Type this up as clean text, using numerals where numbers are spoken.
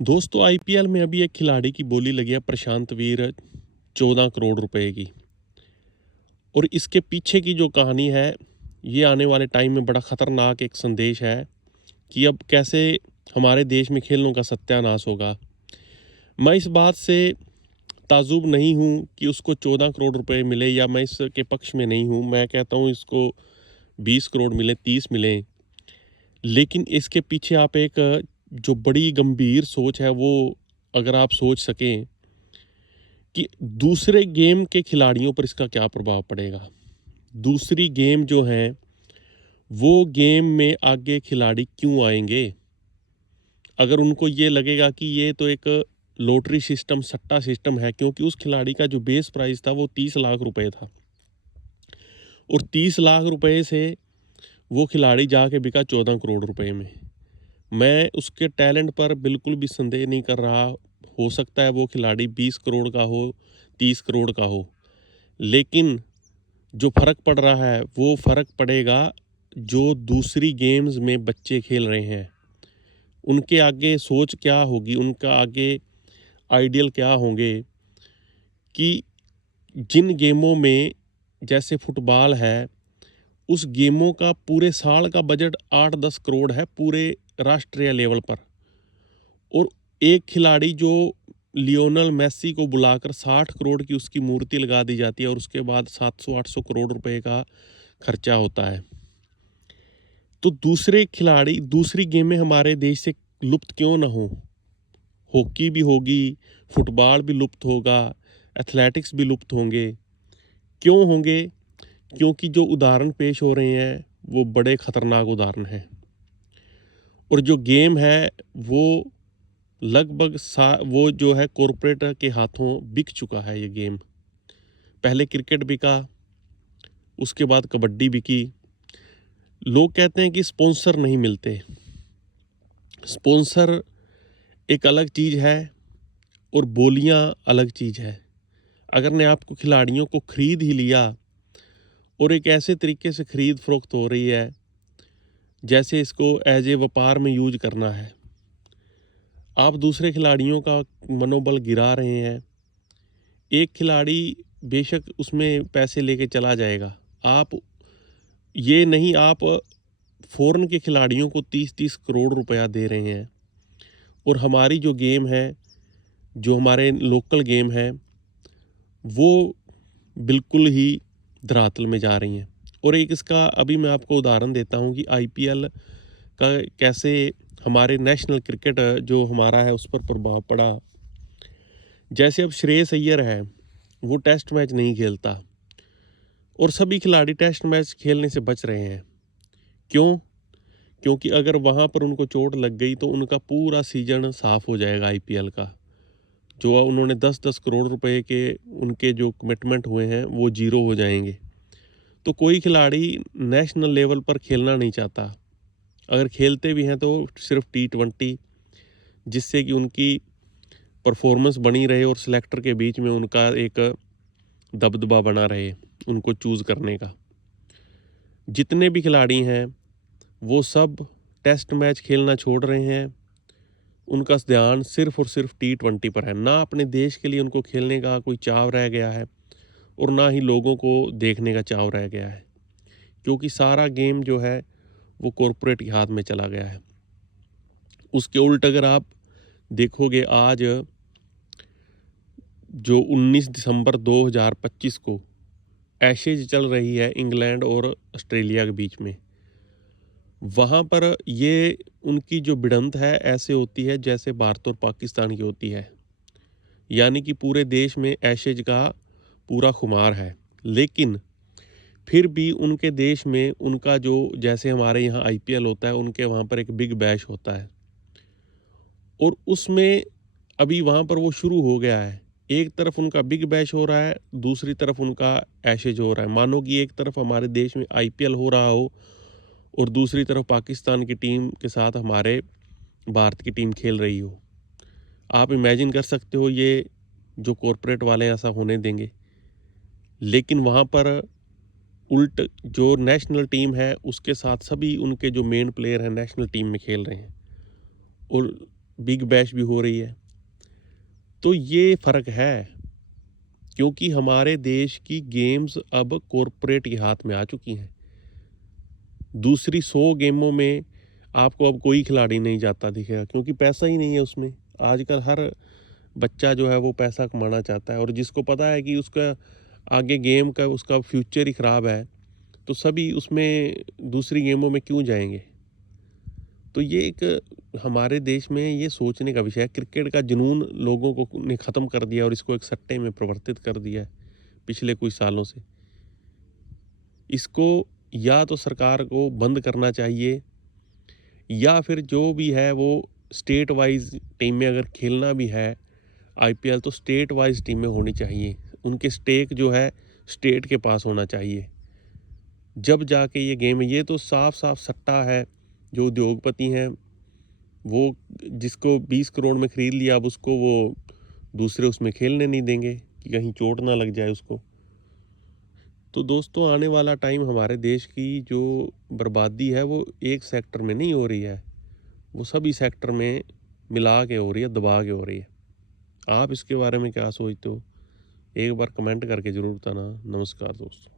दोस्तों आईपीएल में अभी एक खिलाड़ी की बोली लगी है प्रशांत वीर 14 करोड़ रुपए की। और इसके पीछे की जो कहानी है ये आने वाले टाइम में बड़ा ख़तरनाक एक संदेश है कि अब कैसे हमारे देश में खेलों का सत्यानाश होगा। मैं इस बात से ताजुब नहीं हूँ कि उसको 14 करोड़ रुपए मिले, या मैं इसके पक्ष में नहीं हूँ। मैं कहता हूँ इसको 20 करोड़ मिले, 30 मिले, लेकिन इसके पीछे आप एक जो बड़ी गंभीर सोच है वो अगर आप सोच सकें कि दूसरे गेम के खिलाड़ियों पर इसका क्या प्रभाव पड़ेगा। दूसरी गेम जो है वो गेम में आगे खिलाड़ी क्यों आएंगे अगर उनको ये लगेगा कि ये तो एक लॉटरी सिस्टम, सट्टा सिस्टम है, क्योंकि उस खिलाड़ी का जो बेस प्राइस था वो 30 लाख रुपए था और 30 लाख रुपए से वो खिलाड़ी जाके बिका 14 करोड़ रुपए में। मैं उसके टैलेंट पर बिल्कुल भी संदेह नहीं कर रहा। हो सकता है वो खिलाड़ी 20 करोड़ का हो, 30 करोड़ का हो, लेकिन जो फ़र्क पड़ रहा है वो फ़र्क पड़ेगा जो दूसरी गेम्स में बच्चे खेल रहे हैं। उनके आगे सोच क्या होगी, उनका आगे आइडियल क्या होंगे कि जिन गेमों में जैसे फुटबॉल है, उस गेमों का पूरे साल का बजट 8-10 करोड़ है पूरे राष्ट्रीय लेवल पर, और एक खिलाड़ी जो लियोनल मेसी को बुलाकर 60 करोड़ की उसकी मूर्ति लगा दी जाती है और उसके बाद 700-800 करोड़ रुपए का खर्चा होता है। तो दूसरे खिलाड़ी दूसरी गेमें हमारे देश से लुप्त क्यों ना हो। हॉकी भी होगी, फुटबॉल भी लुप्त होगा, एथलेटिक्स भी लुप्त होंगे। क्यों होंगे? क्योंकि जो उदाहरण पेश हो रहे हैं वो बड़े खतरनाक उदाहरण हैं, और जो गेम है वो लगभग वो जो है कॉरपोरेट के हाथों बिक चुका है। ये गेम पहले क्रिकेट बिका, उसके बाद कबड्डी बिकी। लोग कहते हैं कि स्पॉन्सर नहीं मिलते। स्पॉन्सर एक अलग चीज़ है और बोलियां अलग चीज़ है। अगर ने आपको खिलाड़ियों को खरीद ही लिया और एक ऐसे तरीके से खरीद फरोख्त हो रही है जैसे इसको एज ए व्यापार में यूज करना है, आप दूसरे खिलाड़ियों का मनोबल गिरा रहे हैं। एक खिलाड़ी बेशक उसमें पैसे लेके चला जाएगा, आप ये नहीं, आप फॉरेन के खिलाड़ियों को 30-30 करोड़ रुपया दे रहे हैं, और हमारी जो गेम है, जो हमारे लोकल गेम है, वो बिल्कुल ही धरातल में जा रही हैं। और एक इसका अभी मैं आपको उदाहरण देता हूँ कि आईपीएल का कैसे हमारे नेशनल क्रिकेट जो हमारा है उस पर प्रभाव पड़ा। जैसे अब श्रेयस अय्यर है, वो टेस्ट मैच नहीं खेलता और सभी खिलाड़ी टेस्ट मैच खेलने से बच रहे हैं। क्यों? क्योंकि अगर वहाँ पर उनको चोट लग गई तो उनका पूरा सीजन साफ हो जाएगा आईपीएल का। जो उन्होंने 10-10 करोड़ रुपए के उनके जो कमिटमेंट हुए हैं वो जीरो हो जाएंगे। तो कोई खिलाड़ी नेशनल लेवल पर खेलना नहीं चाहता। अगर खेलते भी हैं तो सिर्फ T20, जिससे कि उनकी परफॉर्मेंस बनी रहे और सिलेक्टर के बीच में उनका एक दबदबा बना रहे उनको चूज़ करने का। जितने भी खिलाड़ी हैं वो सब टेस्ट मैच खेलना छोड़ रहे हैं। उनका ध्यान सिर्फ और सिर्फ T20 पर है। ना अपने देश के लिए उनको खेलने का कोई चाव रह गया है और ना ही लोगों को देखने का चाव रह गया है, क्योंकि सारा गेम जो है वो कॉरपोरेट के हाथ में चला गया है। उसके उल्ट अगर आप देखोगे, आज जो 19 दिसंबर 2025 को एशेज चल रही है इंग्लैंड और ऑस्ट्रेलिया के बीच में, वहाँ पर ये उनकी जो भिड़ंत है ऐसे होती है जैसे भारत और पाकिस्तान की होती है। यानी कि पूरे देश में एशेज का पूरा खुमार है, लेकिन फिर भी उनके देश में उनका जो, जैसे हमारे यहाँ आईपीएल होता है, उनके वहाँ पर एक बिग बैश होता है और उसमें अभी वहाँ पर वो शुरू हो गया है। एक तरफ उनका बिग बैश हो रहा है, दूसरी तरफ उनका एशेज हो रहा है। मानो कि एक तरफ हमारे देश में आईपीएल हो रहा हो और दूसरी तरफ पाकिस्तान की टीम के साथ हमारे भारत की टीम खेल रही हो। आप इमेजिन कर सकते हो ये जो कॉरपोरेट वाले ऐसा होने देंगे। लेकिन वहाँ पर उल्ट जो नेशनल टीम है उसके साथ सभी उनके जो मेन प्लेयर हैं नेशनल टीम में खेल रहे हैं, और बिग बैश भी हो रही है। तो ये फ़र्क है, क्योंकि हमारे देश की गेम्स अब कॉरपोरेट के हाथ में आ चुकी हैं। दूसरी 100 गेमों में आपको अब कोई खिलाड़ी नहीं जाता दिखेगा, क्योंकि पैसा ही नहीं है उसमें। आजकल हर बच्चा जो है वो पैसा कमाना चाहता है, और जिसको पता है कि उसका आगे गेम का उसका फ्यूचर ही ख़राब है, तो सभी उसमें दूसरी गेमों में क्यों जाएंगे। तो ये एक हमारे देश में ये सोचने का विषय है। क्रिकेट का जुनून लोगों को ने ख़त्म कर दिया और इसको एक सट्टे में परिवर्तित कर दिया है पिछले कुछ सालों से। इसको या तो सरकार को बंद करना चाहिए, या फिर जो भी है वो स्टेट वाइज टीम में अगर खेलना भी है आईपीएल, तो स्टेट वाइज टीमें होनी चाहिए। उनके स्टेक जो है स्टेट के पास होना चाहिए, जब जाके ये गेम है। ये तो साफ साफ सट्टा है। जो उद्योगपति हैं वो जिसको 20 करोड़ में ख़रीद लिया, अब उसको वो दूसरे उसमें खेलने नहीं देंगे कि कहीं चोट ना लग जाए उसको। तो दोस्तों, आने वाला टाइम हमारे देश की जो बर्बादी है वो एक सेक्टर में नहीं हो रही है, वो सभी सेक्टर में मिला के हो रही है, दबा के हो रही है। आप इसके बारे में क्या सोचते हो? एक बार कमेंट करके ज़रूर बताना। नमस्कार दोस्तों।